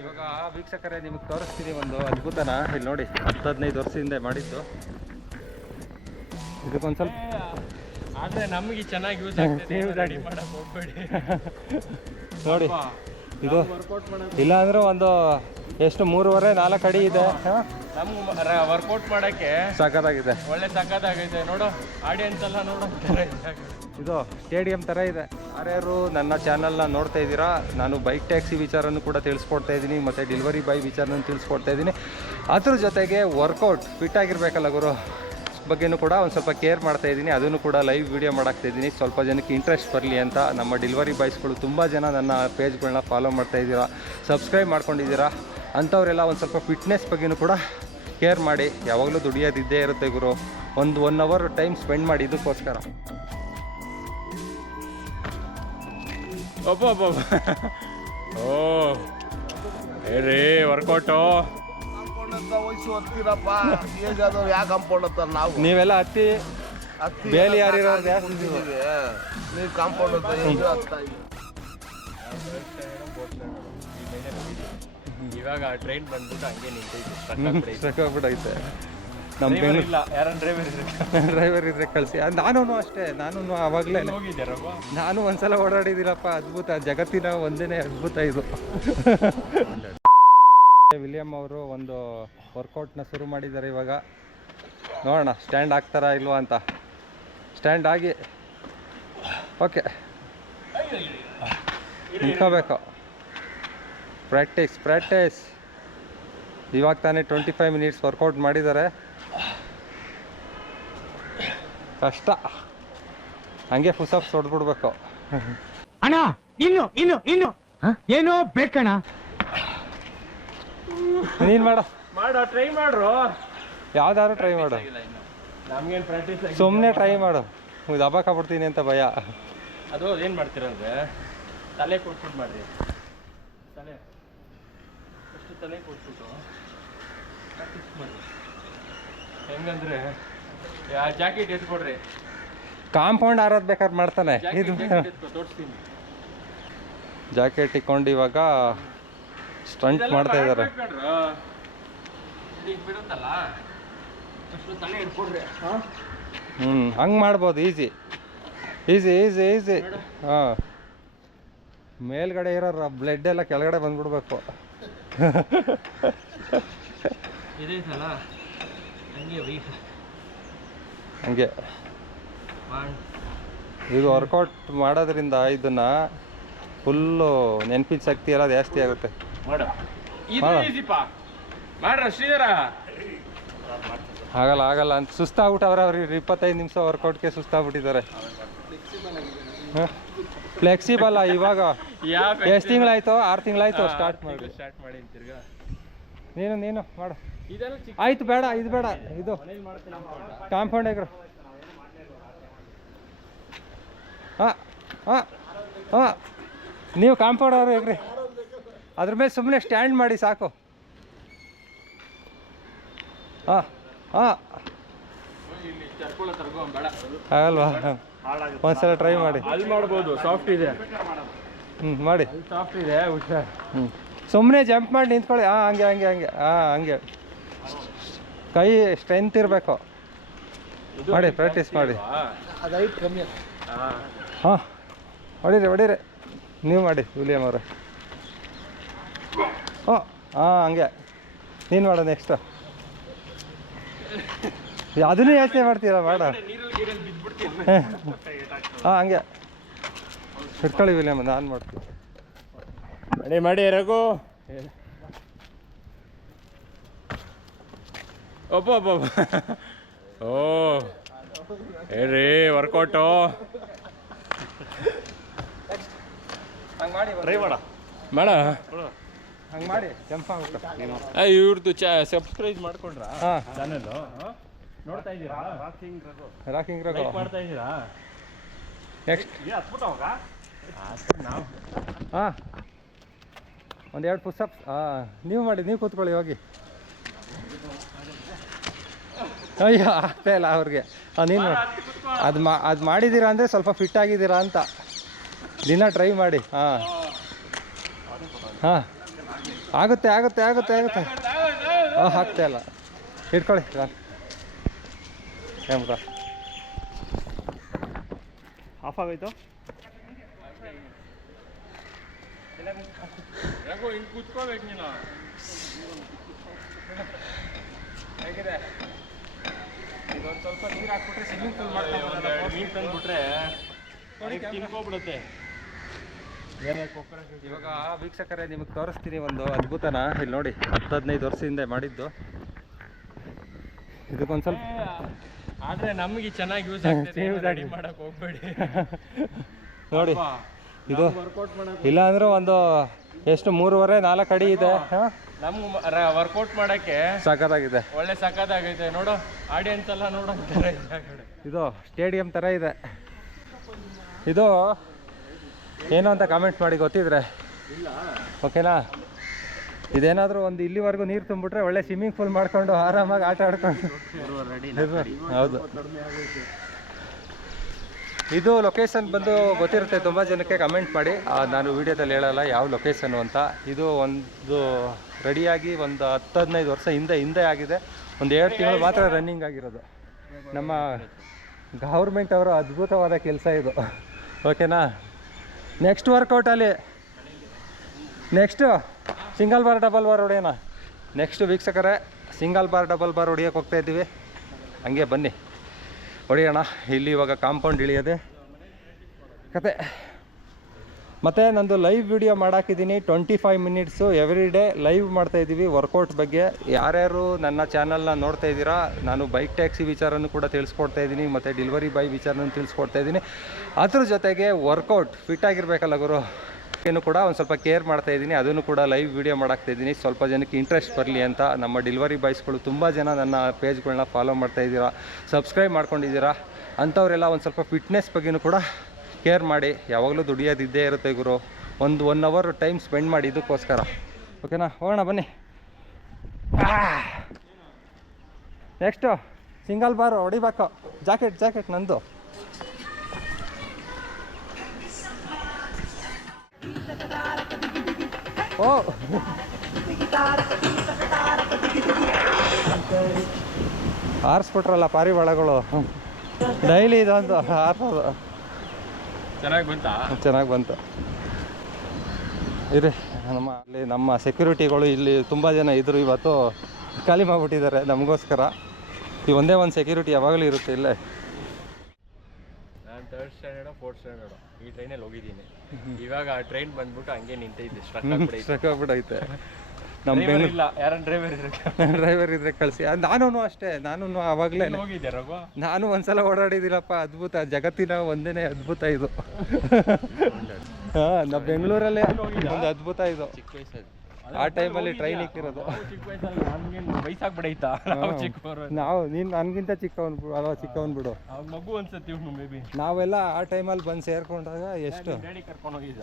ಇವಾಗ ವೀಕ್ಷಕರೇ ನಿಮಗೆ ತೋರಿಸ್ತೀನಿ ಒಂದು ಅದ್ಭುತನ. ಇಲ್ಲಿ ನೋಡಿ, 10-15 ವರ್ಷದಿಂದ ಮಾಡಿದ್ದು. ಇದಕ್ಕೊಂದು ಸ್ವಲ್ಪ ಆದರೆ ನಮಗೆ ಚೆನ್ನಾಗಿ ಯೂಸ್ ಆಗ್ತದೆ, ರೆಡಿ ಮಾಡಕ್ಕೆ ಹೋಗ್ಬೇಡಿ ನೋಡಿ. ಇದು ಇಲ್ಲ ಅಂದ್ರೆ ಒಂದು ಎಷ್ಟು 3.5-4 ಅಡಿ ಇದೆ. ನಮ್ಗೆ ವರ್ಕೌಟ್ ಮಾಡೋಕ್ಕೆ ಸಖತ್ತಾಗಿದೆ, ಒಳ್ಳೆ ಸಖತ್ತಾಗೈತೆ. ನೋಡು ಆಡಿಯನ್ಸ್ ಎಲ್ಲ ನೋಡೋ ಇದು ಸ್ಟೇಡಿಯಂ ಥರ ಇದೆ. ಯಾರ್ಯಾರು ನನ್ನ ಚಾನಲ್ನ ನೋಡ್ತಾ ಇದ್ದೀರಾ, ನಾನು ಬೈಕ್ ಟ್ಯಾಕ್ಸಿ ವಿಚಾರನೂ ಕೂಡ ತಿಳಿಸ್ಕೊಡ್ತಾ ಇದ್ದೀನಿ, ಮತ್ತು ಡೆಲಿವರಿ ಬಾಯ್ ವಿಚಾರನೂ ತಿಳಿಸ್ಕೊಡ್ತಾ ಇದ್ದೀನಿ. ಅದ್ರ ಜೊತೆಗೆ ವರ್ಕೌಟ್ ಫಿಟ್ ಆಗಿರಬೇಕಲ್ಲ ಗುರು ಬಗ್ಗೆನೂ ಕೂಡ ಒಂದು ಸ್ವಲ್ಪ ಕೇರ್ ಮಾಡ್ತಾ ಇದ್ದೀನಿ. ಅದನ್ನು ಕೂಡ ಲೈವ್ ವಿಡಿಯೋ ಮಾಡಾಕ್ತಾಯಿದ್ದೀನಿ, ಸ್ವಲ್ಪ ಜನಕ್ಕೆ ಇಂಟ್ರೆಸ್ಟ್ ಬರಲಿ ಅಂತ. ನಮ್ಮ ಡೆಲಿವರಿ ಬಾಯ್ಸ್ಗಳು ತುಂಬ ಜನ ನನ್ನ ಪೇಜ್ಗಳನ್ನ ಫಾಲೋ ಮಾಡ್ತಾ ಇದ್ದೀರಾ, ಸಬ್ಸ್ಕ್ರೈಬ್ ಮಾಡ್ಕೊಂಡಿದ್ದೀರಾ. ಅಂಥವರೆಲ್ಲ ಒಂದು ಸ್ವಲ್ಪ ಫಿಟ್ನೆಸ್ ಬಗ್ಗೆನೂ ಕೂಡ ಕೇರ್ ಮಾಡಿ. ಯಾವಾಗಲೂ ದುಡಿಯೋದಿದ್ದೇ ಇರುತ್ತೆ ಗುರು. ಒಂದು 1 ಅವರ್ ಟೈಮ್ ಸ್ಪೆಂಡ್ ಮಾಡಿ ಇದಕ್ಕೋಸ್ಕರ. ಒಬ್ಬ ಓ ಹೇಳಿ ವರ್ಕೌಟು ನೀವೆಲ್ಲ ಹತ್ತಿ ಬೇಲಿ ಯಾರಿರೋರು ನೀವು ಕಾಂಪೌಂಡ್ ಇವಾಗ ಟ್ರೈನ್ ಬಂದ್ಬಿಟ್ಟು ಹಂಗೆ ನಿಂತೈತೆ. ಸಾಕಾಗ್ಬಿಟ್ಟೈತೆ. ನಮ್ಮ ಡ್ರೈವರ್ ಇದ್ರೆ ಕಳಿಸಿ. ನಾನು ಅಷ್ಟೇ, ನಾನು ಆವಾಗಲೇ ನಾನು ಒಂದ್ಸಲ ಓಡಾಡಿದ್ದೀರಪ್ಪ. ಅದ್ಭುತ, ಜಗತ್ತಿನ ಒಂದೇ ಅದ್ಭುತ ಇದು. ವಿಲಿಯಮ್ ಅವರು ಒಂದು ವರ್ಕೌಟ್ನ ಶುರು ಮಾಡಿದ್ದಾರೆ. ಇವಾಗ ನೋಡೋಣ ಸ್ಟ್ಯಾಂಡ್ ಆಗ್ತಾರಾ ಇಲ್ವಾ ಅಂತ. ಸ್ಟ್ಯಾಂಡ್ ಆಗಿ ಓಕೆ ನಿಂತ್ಕೋಬೇಕು. ಪ್ರಾಕ್ಟೀಸ್. ಇವಾಗ ತಾನೇ 25 ಮಿನಿಟ್ಸ್ ವರ್ಕೌಟ್ ಮಾಡಿದ್ದಾರೆ. ಕಷ್ಟ, ಹಂಗೆ ಪುಷಪ್ಸ್ ಹೊಡೆದ್ಬಿಡ್ಬೇಕು. ಅಣ್ಣ ಇನ್ನು ಏನೋ ಬೇಕಣ್ಣ. ನೀನು ಮಾಡೋ ಟ್ರೈ ಮಾಡ್ರು, ಯಾವ್ದಾದ್ರು ಟ್ರೈ ಮಾಡು. ನಮ್ಗೇನು ಪ್ರಾಕ್ಟೀಸ್ ಸುಮ್ಮನೆ ಟ್ರೈ ಮಾಡು. ದಬಾಕಾಗ್ಬಿಡ್ತೀನಿ ಅಂತ ಭಯ. ಅದು ಏನು ಮಾಡ್ತೀರಂದ್ರೆ ತಲೆ ಕೊಟ್ಬಿಟ್ಟು ಮಾಡಿರಿ. ತಲೆ ಕೊಟ್ಬಿಟ್ಟು ಪ್ರಾಕ್ಟೀಸ್ ಮಾಡಿ. ಹೆಂಗಂದ್ರೆ ಜಾಕೆಟ್ ಎತ್ಕೊಡ್ರಿ. ಕಾಂಪೌಂಡ್ ಆರೋದು ಬೇಕಾದ್ರೆ ಮಾಡ್ತಾನೆ. ಇದು ತೋರಿಸ್ತೀನಿ. ಜಾಕೆಟ್ ಇಟ್ಕೊಂಡು ಇವಾಗ ಸ್ಟಂಟ್ ಮಾಡ್ತಾ ಇದ್ದಾರೆ. ಹಂಗೆ ಮಾಡ್ಬೋದು. ಈಸಿ. ಹಾಂ, ಮೇಲ್ಗಡೆ ಇರೋ ಬ್ಲಡ್ ಎಲ್ಲ ಕೆಳಗಡೆ ಬಂದ್ಬಿಡ್ಬೇಕು. ಹಂಗೆ ಇದು ವರ್ಕೌಟ್ ಮಾಡೋದ್ರಿಂದ ಇದನ್ನ ಫುಲ್ಲು ನೆನಪಿನ ಶಕ್ತಿ ಎಲ್ಲ ಜಾಸ್ತಿ ಆಗುತ್ತೆ. ಆಗಲ್ಲ ಅಂತ ಸುಸ್ತಾಗ್ಬಿಟ್ಟವ್ರೆ ಅವ್ರಿಗೆ. 25 ನಿಮಿಷ ವರ್ಕೌಟ್ಗೆ ಸುಸ್ತಾಗ್ಬಿಟ್ಟಿದ್ದಾರೆ. ಫ್ಲೆಕ್ಸಿಬಲ್ ಇವಾಗ ಎಷ್ಟು ತಿಂಗಳಾಯ್ತು? 6 ತಿಂಗಳಾಯ್ತು ಸ್ಟಾರ್ಟ್ ಮಾಡಿ. ನೀನು ಮಾಡು. ಆಯ್ತು, ಬೇಡ ಇದು ಬೇಡ, ಇದು ಕಾಂಪೌಂಡ್ ಆಗ್ರ. ಹಾಂ ನೀವು ಕಾಂಪೌಂಡ್ ಅವ್ರು ಹೇಗ್ರಿ, ಅದ್ರ ಮೇಲೆ ಸುಮ್ಮನೆ ಸ್ಟ್ಯಾಂಡ್ ಮಾಡಿ ಸಾಕು. ಆಗಲ್ವಾ? ಒಂದ್ಸಲ ಟ್ರೈ ಮಾಡಿ. ಅಲ್ಲಿ ಮಾಡ್ಬೋದು, ಸಾಫ್ಟ್ ಇದೆ. ಮಾಡಿ. ಸಾಫ್ಟ್ ಇದೆ, ಹುಷಾರ್. ಸುಮ್ಮನೆ ಜಂಪ್ ಮಾಡಿ ನಿಂತ್ಕೊಳ್ಳಿ. ಹಂಗೆ ಕೈ ಸ್ಟ್ರೆಂತ್ ಇರಬೇಕು. ಮಾಡಿ, ಪ್ರಾಕ್ಟೀಸ್ ಮಾಡಿ. ಹಾಂ, ಹೊಡೀರಿ ನೀವು ಮಾಡಿ ವಿಲಿಯಮ್ ಅವರೇ. ಹಂಗೆ ನೀನು ಮಾಡು ನೆಕ್ಸ್ಟ್. ಅದನ್ನೂ ಯೋಚನೆ ಮಾಡ್ತೀರಾ? ಮಾಡ. ಹಂಗೆ ಇಟ್ಕೊಳ್ಳಿ ವಿಲಿಯಮ್, ನಾನು ಮಾಡ್ತೀನಿ. ಮಾಡಿ ರಘು. ಒಬ್ಬ ಓ ಹೇಳ್ರಿ ವರ್ಕೌಟು. ಟ್ರೈ ಮಾಡ ಹಂಗೆ ಮಾಡಿ ಜಂಪ್ ಆಗುತ್ತೆ. ಇವ್ರದ್ದು ಸಬ್ಸ್ಕ್ರೈಬ್ ಮಾಡ್ಕೊಂಡ್ರ ಚಾನೆಲ್ ನೋಡ್ತಾ ಇದ್ದೀರಾ? ರಾಕಿಂಗ್ ರಘು ಮಾಡ್ತಾ ಇದ್ದೀರಾ? ನೆಕ್ಸ್ಟ್ ಹಾಂ, 1-2 ಪುಷಪ್ಸ್. ನೀವು ಮಾಡಿ, ನೀವು ಕೂತ್ಕೊಳ್ಳಿ ಹೋಗಿ. ಅಯ್ಯೋ ಆಗ್ತಾ ಇಲ್ಲ ಅವ್ರಿಗೆ. ನೀನು ಅದು ಮಾಡಿದ್ದೀರಾ ಅಂದರೆ ಸ್ವಲ್ಪ ಫಿಟ್ ಆಗಿದ್ದೀರಾ ಅಂತ. ದಿನ ಟ್ರೈ ಮಾಡಿ. ಹಾಂ ಆಗುತ್ತೆ ಆಗುತ್ತೆ ಆಗುತ್ತೆ ಆಗುತ್ತೆ ಹಾಕ್ತಾ ಇಲ್ಲ ಇಟ್ಕೊಳ್ಳಿ ಏನ್ಬಿಟ್ಟ ಆಫ್ ಆಗೋಯ್ತು. ಯಾಕೋ ಹಿಂಗೆ ಕೂತ್ಕೋಬೇಕು ನೀನು. ಹೇಗಿದೆ ಇದೊಂದು ಸ್ವಲ್ಪ ನೀರು ಹಾಕ್ಬಿಟ್ರೆ ಸ್ವಿಮ್ಮಿಂಗ್ ಪೂಲ್ ಮಾಡ್ಕೊಂಡು ಮೀನು ತಂದ್ಬಿಟ್ರೆ ತಿನ್ಕೋಬಿಡುತ್ತೆ. ಇವಾಗ ವೀಕ್ಷಕರೇ ನಿಮಗೆ ತೋರಿಸ್ತೀನಿ ಒಂದು ಅದ್ಭುತನ. ಇಲ್ಲಿ ನೋಡಿ 10-15 ವರ್ಷದಿಂದ ಮಾಡಿದ್ದು. ಇದಕ್ಕೊಂದು ಸ್ವಲ್ಪ ಆದ್ರೆ ನಮಗೆ ಚೆನ್ನಾಗಿ ಯೂಸ್ ಆಗ್ತದೆ. ರೆಡಿ ಮಾಡಕ್ ಹೋಗ್ಬೇಡಿ ನೋಡಿ ಇದು ಇಲ್ಲ ಅಂದ್ರೆ ಒಂದು ಎಷ್ಟು 3.5-4 ಅಡಿ ಇದೆ. ನಮ್ಗೆ ವರ್ಕೌಟ್ ಮಾಡಕ್ಕೆ ಸಖತ್ತಾಗಿದೆ, ಒಳ್ಳೆ ಸಖತ್ತಾಗೈತೆ. ನೋಡು ಆಡಿಯನ್ಸ್ ಎಲ್ಲ ನೋಡೋ ಇದು ಸ್ಟೇಡಿಯಂ ಥರ ಇದೆ. ಇದು ಏನು ಅಂತ ಕಾಮೆಂಟ್ ಮಾಡಿ ಗೊತ್ತಿದ್ರೆ ಓಕೆನಾ. ಇದೇನಾದರೂ ಒಂದು ಇಲ್ಲಿವರೆಗೂ ನೀರು ತುಂಬಿಟ್ರೆ ಒಳ್ಳೆ ಸ್ವಿಮ್ಮಿಂಗ್ ಪೂಲ್ ಮಾಡ್ಕೊಂಡು ಆರಾಮಾಗಿ ಆಟ ಆಡ್ಕೊಂಡು. ಹೌದು, ಇದು ಲೊಕೇಶನ್ ಬಂದು ಗೊತ್ತಿರುತ್ತೆ ತುಂಬ ಜನಕ್ಕೆ. ಕಮೆಂಟ್ ಮಾಡಿ, ನಾನು ವೀಡಿಯೋದಲ್ಲಿ ಹೇಳಲ್ಲ ಯಾವ ಲೊಕೇಶನ್ನು ಅಂತ. ಇದು ಒಂದು ರೆಡಿಯಾಗಿ ಒಂದು 10-15 ವರ್ಷ ಹಿಂದೆ ಆಗಿದೆ. ಒಂದು 2 ತಿಂಗಳು ಮಾತ್ರ ರನ್ನಿಂಗ್ ಆಗಿರೋದು. ನಮ್ಮ ಗೌರ್ಮೆಂಟ್ ಅವರ ಅದ್ಭುತವಾದ ಕೆಲಸ ಇದು, ಓಕೆನಾ. ನೆಕ್ಸ್ಟ್ ವರ್ಕೌಟಲ್ಲಿ next single bar double bar ಹೊಡೆಯೋಣ. ನೆಕ್ಸ್ಟು ವೀಕ್ಷಕರೇ ಸಿಂಗಲ್ ಬಾರ್ ಡಬಲ್ ಬಾರ್ ಹೊಡಿಯೋಕೆ ಹೋಗ್ತಾಯಿದ್ದೀವಿ. ಹಂಗೆ ಬನ್ನಿ ಹೊಡೆಯೋಣ. ಇಲ್ಲಿ ಇವಾಗ ಕಾಂಪೌಂಡ್ ಇಳಿಯೋದೆ ಕತೆ. ಮತ್ತು ನಂದು ಲೈವ್ ವಿಡಿಯೋ ಮಾಡಾಕಿದ್ದೀನಿ 25 ಮಿನಿಟ್ಸು ಎವ್ರಿ ಡೇ ಲೈವ್ ಮಾಡ್ತಾಯಿದ್ದೀವಿ ವರ್ಕೌಟ್ ಬಗ್ಗೆ. ಯಾರ್ಯಾರು ನನ್ನ ಚಾನಲ್ನ ನೋಡ್ತಾ ಇದ್ದೀರಾ, ನಾನು ಬೈಕ್ ಟ್ಯಾಕ್ಸಿ ವಿಚಾರನೂ ಕೂಡ ತಿಳಿಸ್ಕೊಡ್ತಾ ಇದ್ದೀನಿ, ಮತ್ತು ಡೆಲಿವರಿ ಬಾಯ್ ವಿಚಾರನೂ ತಿಳಿಸ್ಕೊಡ್ತಾ ಇದ್ದೀನಿ. ಅದ್ರ ಜೊತೆಗೆ ವರ್ಕೌಟ್ ಫಿಟ್ ಆಗಿರಬೇಕಲ್ಲ ಗುರು, ಏನು ಕೂಡ ಒಂದು ಸ್ವಲ್ಪ ಕೇರ್ ಮಾಡ್ತಾಯಿದ್ದೀನಿ. ಅದನ್ನು ಕೂಡ ಲೈವ್ ವಿಡಿಯೋ ಮಾಡಾಕ್ತಾಯಿದ್ದೀನಿ, ಸ್ವಲ್ಪ ಜನಕ್ಕೆ ಇಂಟ್ರೆಸ್ಟ್ ಬರಲಿ ಅಂತ. ನಮ್ಮ ಡೆಲಿವರಿ ಬಾಯ್ಸ್ಗಳು ತುಂಬ ಜನ ನನ್ನ ಪೇಜ್ಗಳನ್ನ ಫಾಲೋ ಮಾಡ್ತಾಯಿದ್ದೀರಾ, ಸಬ್ಸ್ಕ್ರೈಬ್ ಮಾಡ್ಕೊಂಡಿದ್ದೀರಾ. ಅಂಥವರೆಲ್ಲ ಒಂದು ಸ್ವಲ್ಪ ಫಿಟ್ನೆಸ್ ಬಗ್ಗೆಯೂ ಕೂಡ ಕೇರ್ ಮಾಡಿ. ಯಾವಾಗಲೂ ದುಡಿಯೋದಿದ್ದೇ ಇರುತ್ತೆ ಗುರು. ಒಂದು 1 ಅವರ್ ಟೈಮ್ ಸ್ಪೆಂಡ್ ಮಾಡಿ ಇದಕ್ಕೋಸ್ಕರ, ಓಕೆನಾ. ಹೋಗೋಣ ಬನ್ನಿ. ನೆಕ್ಸ್ಟು ಸಿಂಗಲ್ ಬಾರ್ ಹೊಡಿಬೇಕು. ಜಾಕೆಟ್ ನಂದು. ಓ ಆರಿಸ್ಬಿಟ್ರಲ್ಲ ಪಾರಿವಾಳಗಳು. ಡೈಲಿ ಇದೊಂದು ಆರ್ಸೋದು. ಚೆನ್ನಾಗಿ ಬಂತು. ಇರಿ ನಮ್ಮ ಸೆಕ್ಯೂರಿಟಿಗಳು ಇಲ್ಲಿ ತುಂಬ ಜನ ಇದ್ದರು, ಇವತ್ತು ಖಾಲಿ ಮಾಡಿಬಿಟ್ಟಿದ್ದಾರೆ ನಮಗೋಸ್ಕರ. ಈ ಒಂದೇ ಒಂದು ಸೆಕ್ಯೂರಿಟಿ ಯಾವಾಗಲೂ ಇರುತ್ತೆ ಇಲ್ಲೇ. ನಾನು 3rd ಸ್ಟ್ಯಾಂಡರ್ಡು 4th ಸ್ಟ್ಯಾಂಡರ್ಡು ಈ ಟ್ರೈನಲ್ಲಿ ಹೋಗಿದ್ದೀನಿ. ಇವಾಗ ಆ ಟ್ರೈನ್ ಬಂದ್ಬಿಟ್ಟು ಹಂಗೆ ನಿಂತೈತೆ, ಸ್ಟ್ರಕ್ ಆಗ್ಬಿಡೈತೆ. ನಮ್ಮ ಇಲ್ಲ ಯಾರನ್ನ ಡ್ರೈವರ್ ಇದ್ರೆ ಕಳಿಸಿ. ನಾನು ಅಷ್ಟೇ, ನಾನು ಆವಾಗಲೇ ಹೋಗಿದ್ದೆ ರಘು. ನಾನು ಒಂದ್ಸಲ ಓಡಾಡಿದ್ದೀನಪ್ಪ. ಅದ್ಭುತ, ಜಗತ್ತಿನ ಒಂದೇನೇ ಅದ್ಭುತ ಇದು. ಹಾಂ, ನಮ್ಮ ಬೆಂಗಳೂರಲ್ಲೇ ಒಂದು ಅದ್ಭುತ ಇದು. ಚಿಕ್ಕ ವಯಸ್ಸಲ್ಲಿ ಆ ಟೈಮಲ್ಲಿ ಟ್ರೈನ್ ಇಕ್ಕಿರೋದು. ಚಿಕ್ಕ ವಯಸ್ಸಲ್ಲಿ ನಮ್ಗೇನು ವಯಸ್ಸಾಗ್ಬಿಡೈತಾ, ನಾವು ಚಿಕ್ಕವರು. ನೀನು ನನಗಿಂತ ಚಿಕ್ಕವನ್ ಬಿಡು. ಅವಾಗ ಮಗು ಅನ್ಸತ್ತೆ ಇವ್ನು ಮೇ ಬಿ. ನಾವೆಲ್ಲ ಆ ಟೈಮಲ್ಲಿ ಬಂದು ಸೇರ್ಕೊಂಡಾಗ ಎಷ್ಟು ಡ್ಯಾಡಿ ಕರ್ಕೊಂಡು ಹೋಗಿದ್ದ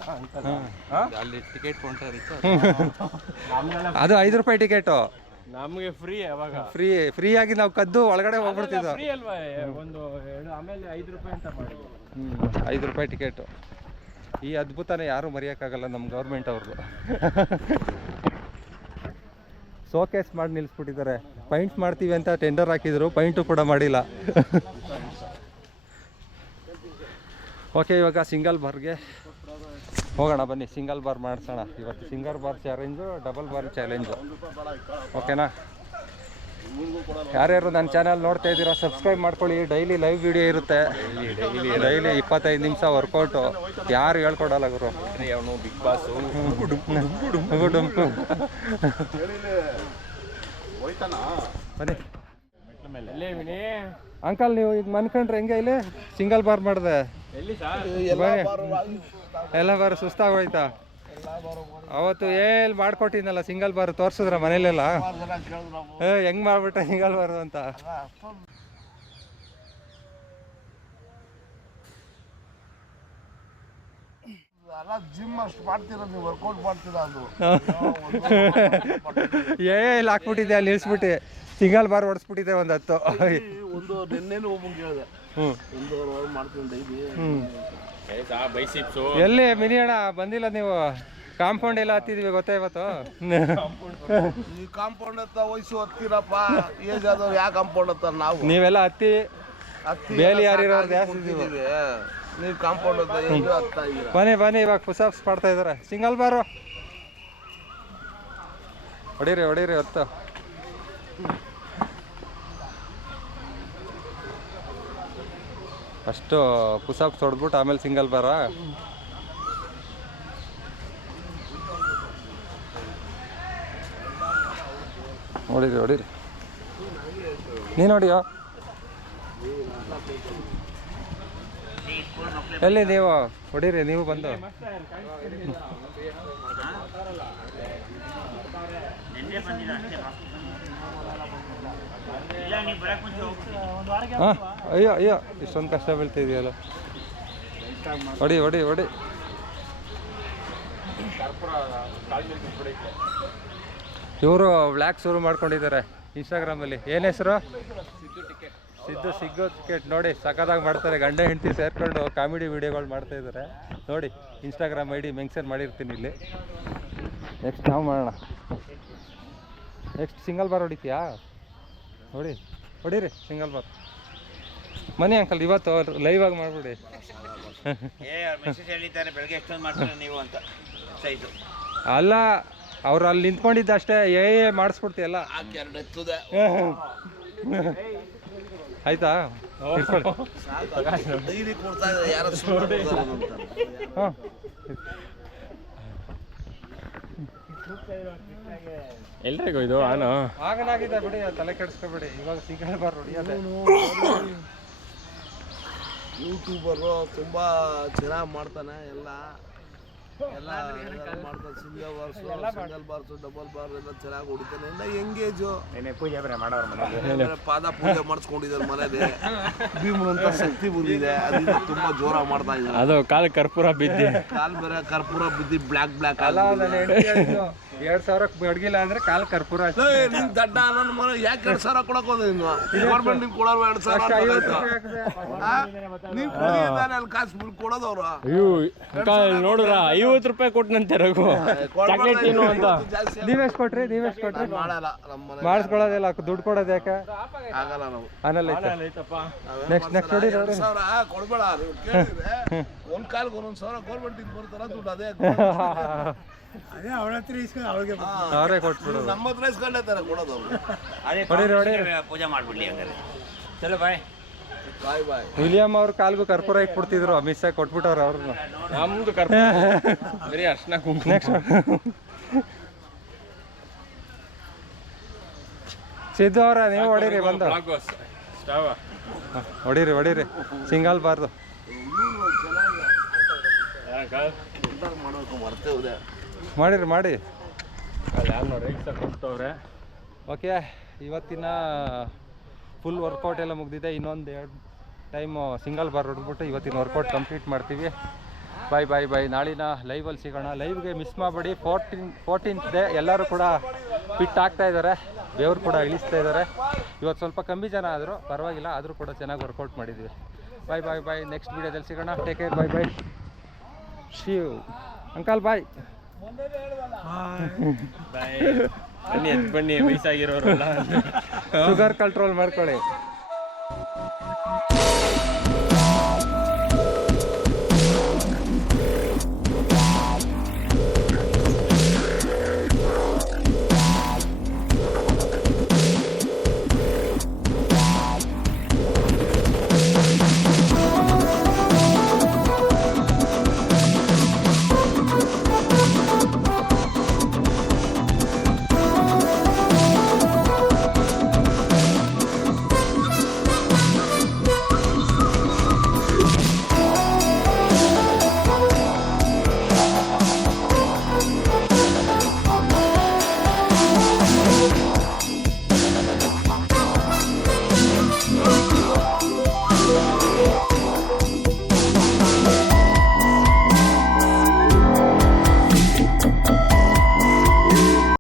ಅಲ್ಲಿ ಟಿಕೆಟ್ ಕೊಂಡ್ರೆ ಅದು 5 ರೂಪಾಯಿ ಟಿಕೆಟು. ನಮಗೆ ಫ್ರೀ ಅವಾಗ. ಫ್ರೀ ಆಗಿ ನಾವು ಕದ್ದು ಒಳಗಡೆ ಹೋಗ್ಬಿಡ್ತಿದ್ದ. ಫ್ರೀ ಅಲ್ವಾ ಒಂದು ಆಮೇಲೆ 5 ರೂಪಾಯಿ ಅಂತ ಮಾಡಿದ್ರು. 5 ರೂಪಾಯಿ ಟಿಕೆಟು. ಈ ಅದ್ಭುತನ ಯಾರೂ ಮರೆಯೋಕ್ಕಾಗಲ್ಲ ನಮ್ಮ ಗೌರ್ಮೆಂಟ್ ಅವ್ರದ್ದು. ಶೋಕೇಸ್ ಮಾಡಿ ನಿಲ್ಲಿಸ್ಬಿಟ್ಟಿದ್ದಾರೆ. ಪೈಂಟ್ ಮಾಡ್ತೀವಿ ಅಂತ ಟೆಂಡರ್ ಹಾಕಿದ್ರು, ಪೈಂಟು ಕೂಡ ಮಾಡಿಲ್ಲ. ಓಕೆ, ಇವಾಗ ಸಿಂಗಲ್ ಬಾರ್ಗೆ ಹೋಗೋಣ ಬನ್ನಿ. ಸಿಂಗಲ್ ಬಾರ್ ಮಾಡಿಸೋಣ ಇವತ್ತು. Single bar challenge, double bar challenge, ಓಕೆನಾ. ಯಾರ್ಯಾರು ನನ್ನ ಚಾನಲ್ ನೋಡ್ತಾ ಇದ್ದೀರಾ ಸಬ್ಸ್ಕ್ರೈಬ್ ಮಾಡ್ಕೊಳ್ಳಿ. ಡೈಲಿ ಲೈವ್ ವಿಡಿಯೋ ಇರುತ್ತೆ. ಡೈಲಿ 25 ನಿಮಿಷ ವರ್ಕೌಟು. ಯಾರು ಹೇಳ್ಕೊಡಲ್ಲ ಗುರು. ಅವನು ಬಿಗ್ ಬಾಸ್ ಬನ್ನಿ. ಅಂಕಲ್, ನೀವು ಈಗ ಮನ್ಕೊಂಡ್ರೆ ಹೆಂಗೆ ಇಲ್ಲಿ ಸಿಂಗಲ್ ಬಾರ್ ಮಾಡಿದೆ? ಎಲ್ಲ ಬಾರ್ ಸುಸ್ತಾಗೋಯ್ತಾ? ಅವತ್ತು ಮಾಡ್ಕೊಟ್ಟಿದ್ನಲ್ಲ ಸಿಂಗಲ್ ಬಾರ್, ತೋರ್ಸಿದ್ರ ಮನೇಲೆಲ್ಲ? ಹೆಂಗ್ ಮಾಡ್ಬಿಟ್ಟ ಸಿಂಗಲ್ ಬಾರ್ ಅಂತ? ಜಿಮ್ ಅಷ್ಟು ಮಾಡ್ತೀರಾ ನೀವು, ವರ್ಕೌಟ್ ಮಾಡ್ತೀರಾ? ಅದು ಹಾಕ್ಬಿಟ್ಟಿದ್ದೆ, ಅಲ್ಲಿ ಇಳಿಸ್ಬಿಟ್ಟು ಸಿಂಗಲ್ ಬಾರ್ ಹೊಡ್ಸ್ಬಿಟ್ಟಿದ್ದೆ ಒಂದು 10. ಒಂದು ನಿನ್ನೆನೂ ಒಬ್ಬಂಗೆ ಹೇಳಿದೆ, 1 ಅವರ್ ಮಾಡ್ತೀನಿ ಡೈಲಿ. ಎಲ್ಲಿ ಮಿನಿ ಅಣ್ಣ ಬಂದಿಲ್ಲ ನೀವು? ಕಾಂಪೌಂಡ್ ಎಲ್ಲ ಹತ್ತಿದ್ವಿ ಗೊತ್ತಾ ಇವತ್ತು. ಈ ಕಾಂಪೌಂಡ್ ಹತ್ತ ವಯಸ್ಸು ಹತ್ತಿರಪ್ಪ, ಏಜ್ ಆದವ್ರು ಯಾಕೆ ಕಾಂಪೌಂಡ್ ಹತ್ತ ನಾವು ನೀವೆಲ್ಲ ಹತ್ತಿ ಹತ್ತಿ ಬೇಲಿ ಯಾರಿರೋರು ಜಾಸ್ತಿ ಇದೀವಿ. ನೀವು ಕಾಂಪೌಂಡ್ ಹತ್ತ ಹೆಂಗೆ ಹತ್ತಾ ಇದ್ದೀರಾ? ಬನ್ನಿ ಇವಾಗ ಪುಷಪ್ಸ್ ಮಾಡ್ತಾ ಇದಾರೆ. ಸಿಂಗಲ್ ಬಾರು ಹೊಡೀರಿ ಹೊತ್ತು. ಅಷ್ಟು ಪುಷಪ್ಸ್ ಹೊಡೆದ್ಬಿಟ್ಟು ಆಮೇಲೆ ಸಿಂಗಲ್ ಬಾರ. ಹೊಡೀರಿ ನೀನು ಹೊಡಿಯೋ. ಎಲ್ಲಿ ನೀವು ಹೊಡೀರಿ, ನೀವು ಬಂದು. ಹಾಂ ಅಯ್ಯೋ ಇಷ್ಟೊಂದು ಕಷ್ಟ ಬೀಳ್ತಿದೆಯಲ್ಲ. ಹೊಡಿ ಇವರು ವ್ಲಾಗ್ ಶುರು ಮಾಡ್ಕೊಂಡಿದ್ದಾರೆ ಇನ್ಸ್ಟಾಗ್ರಾಮಲ್ಲಿ. ಏನು ಹೆಸರು? ಸಿದ್ದು ಟಿಕೆಟ್. ನೋಡಿ ಸಖತ್ತಾಗಿ ಮಾಡ್ತಾರೆ. ಗಂಡ ಹೆಂಡತಿ ಸೇರ್ಕೊಂಡು ಕಾಮಿಡಿ ವಿಡಿಯೋಗಳು ಮಾಡ್ತಾ ಇದ್ದಾರೆ ನೋಡಿ. ಇನ್ಸ್ಟಾಗ್ರಾಮ್ ID ಮೆನ್ಷನ್ ಮಾಡಿರ್ತೀನಿ ಇಲ್ಲಿ. ನೆಕ್ಸ್ಟ್ ನಾವು ಮಾಡೋಣ. ನೆಕ್ಸ್ಟ್ ಸಿಂಗಲ್ ಬಾರ್ ಹೊಡಿತೀಯಾ? ಹೊಡೀರಿ ಸಿಂಗಲ್ ಬಾರ್. ಮನಿ ಅಂಕಲ್ ಇವತ್ತು ಲೈವ್ ಆಗಿ ಮಾಡ್ಬಿಡಿ. ಅಲ್ಲ ಅವ್ರು ಅಲ್ಲಿ ನಿಂತ್ಕೊಂಡಿದ್ದ ಅಷ್ಟೇ ಮಾಡಿಸ್ಬಿಡ್ತೀಯಲ್ಲ. ಆಯ್ತಾ? ಹಾಂ ಎಲ್ರಿಗೂ ಇದು ಆಗನಾಗಿದೆ ಬಿಡಿ, ತಲೆ ಕೆಡಿಸ್ಕೊಬೇಡಿ. ಇವಾಗ ಸಿಂಗಲ್ ಬಾರ್ ಹೊಡಿಯೋದೆ. ಯೂಟ್ಯೂಬರು ತುಂಬ ಚೆನ್ನಾಗಿ ಮಾಡ್ತಾನೆ ಎಲ್ಲ ಮಾಡ್ತಾನೆ. ಸಿಂಗಲ್ ಬಾರ್ಸು ಡಬಲ್ ಬಾರ್ ಎಲ್ಲ ಚೆನ್ನಾಗಿ ಹೊಡಿತಾನೆ. ಎಲ್ಲ ಎಂಗೇಜು ಪೂಜೆ ಮಾಡೋರು ಪಾದ ಪೂಜೆ ಮಾಡಿಸ್ಕೊಂಡಿದ್ದಾರೆ ಮನೇಲಿ. ಭೀಮನಂತ ಶಕ್ತಿ ಬಂದಿದೆ, ಅದರಿಂದ ತುಂಬಾ ಜೋರಾಗಿ ಮಾಡ್ತಾ ಇದ್ದಾರೆ. ಅದು ಕಾಲು ಕರ್ಪೂರ ಬಿದ್ದಿ, ಕಾಲ್ ಬೇರೆ ಕರ್ಪೂರ ಬಿದ್ದಿ ಬ್ಲ್ಯಾಕ್ ಅಲ್ಲ. ನನ್ನ ಹೆಂಡತಿ 2,000 ಬಡ್ಗಿಲ್ಲ ಅಂದ್ರೆ ಕಾಲು ಕರ್ಪೂರ. ನಿನ್ ದಡ್ಡ ನನ್ನ ಮನೆ ಯಾಕೆ 2,000 ಕೊಡಕ್ ಹೋದ ಇನ್ನು ಗೌರ್ಮೆಂಟ್ ನಿಂಗೆ ಕೊಡೋರು 2,000 ನೀನ್ ಅಲ್ಲಿ ಕಾಸು ಬಿಲ್ ಕೊಡೋದವ್ರು. ಅಯ್ಯೋ ನೋಡ್ರ 50 ರೂಪಾಯಿ ಕೊಟ್ಟನಂತೆ ರಘು ಚಾಕ್ಲೇಟ್ ತಿನ್ನು ಅಂತ. ನೀವೆಷ್ಟು ಕೊಟ್ರಿ? ಮಾಡಲ್ಲ ನಮ್ಮ ಮನೆ ಮಾಡಿಸ್ಕೊಳ್ಳೋದಿಲ್ಲ, ದುಡ್ಡು ಕೊಡೋದು ಯಾಕೆ? ಆಗಲ್ಲ ನಾವು. ನೆಕ್ಸ್ಟ್ ನೋಡಿ 2,000 ಕೊಡ್ಬೇಡ. ನೀವು ಕೇಳಿದ್ರೆ ಒಂದ್ ಕಾಲ್ಗೆ 1,000 ಗೌರ್ಮೆಂಟ್ ಇಂದ ಬರ್ತಾರ ದುಡ್ಡು. ಅದೇ ಅವಳ ಹತ್ರ ಇಸ್ಕೊಂಡು ಅವಳಿಗೆ ಅವರೇ ಕೊಟ್ಬಿಡು. ನಮ್ಮ ಹತ್ರ ಇಸ್ಕೊಂಡೇತಾರೆ ಕೊಡೋದವ್ರು. ಪೂಜೆ ಮಾಡ್ಬಿಡ್ಲಿ ಹಂಗಾರೆ. ಚಲೋ ಬಾಯ್. ಬಾಯ್ ವಿಲಿಯಂ ಅವ್ರ ಕಾಲ್ಗೂ ಕರ್ಪೂರ ಇಟ್ಬಿಡ್ತಿದ್ರು, ಮಿಸ್ ಆಗಿ ಕೊಟ್ಬಿಟ್ಟವ್ರು ಅವ್ರನ್ನ. ನಮ್ದು ಕರ್ಪೂರ ಬರೀ ಅರ್ಶನ ಕುಂಕುಮ. ನೆಕ್ಸ್ಟ್ ಸಿದ್ದು ಅವರ ನೀವು ಹೊಡೀರಿ ಬಂದು. ಹೊಡೀರಿ ಸಿಂಗಲ್ ಬಾರ್ದು. ಮಾಡಿ ಓಕೆ. ಇವತ್ತಿನ ಫುಲ್ ವರ್ಕೌಟ್ ಎಲ್ಲ ಮುಗಿದಿದೆ. ಇನ್ನೊಂದು 2 ಟೈಮು ಸಿಂಗಲ್ ಬಾರ್ ಹೊಡೆದ್ಬಿಟ್ಟು ಇವತ್ತಿನ ವರ್ಕೌಟ್ ಕಂಪ್ಲೀಟ್ ಮಾಡ್ತೀವಿ. ಬಾಯ್. ನಾಳಿನ ಲೈವಲ್ಲಿ ಸಿಗೋಣ. ಲೈವ್ಗೆ ಮಿಸ್ ಮಾಡಬೇಡಿ. 14th ಡೇ ಎಲ್ಲರೂ ಕೂಡ ಫಿಟ್ ಆಗ್ತಾ ಇದ್ದಾರೆ, ಬೆವರು ಕೂಡ ಇಳಿಸ್ತಾ ಇದ್ದಾರೆ. ಇವತ್ತು ಸ್ವಲ್ಪ ಕಮ್ಮಿ ಜನ ಆದರೂ ಪರವಾಗಿಲ್ಲ, ಆದರೂ ಕೂಡ ಚೆನ್ನಾಗಿ ವರ್ಕೌಟ್ ಮಾಡಿದ್ವಿ. ಬಾಯ್. ನೆಕ್ಸ್ಟ್ ವೀಡಿಯೋದಲ್ಲಿ ಸಿಗೋಣ. Take care. Bye. Shiv uncle bye. ಬನ್ನಿ ವಯಸ್ಸಾಗಿರೋರಲ್ಲ, ಶುಗರ್ ಕಂಟ್ರೋಲ್ ಮಾಡ್ಕೊಳ್ಳಿ.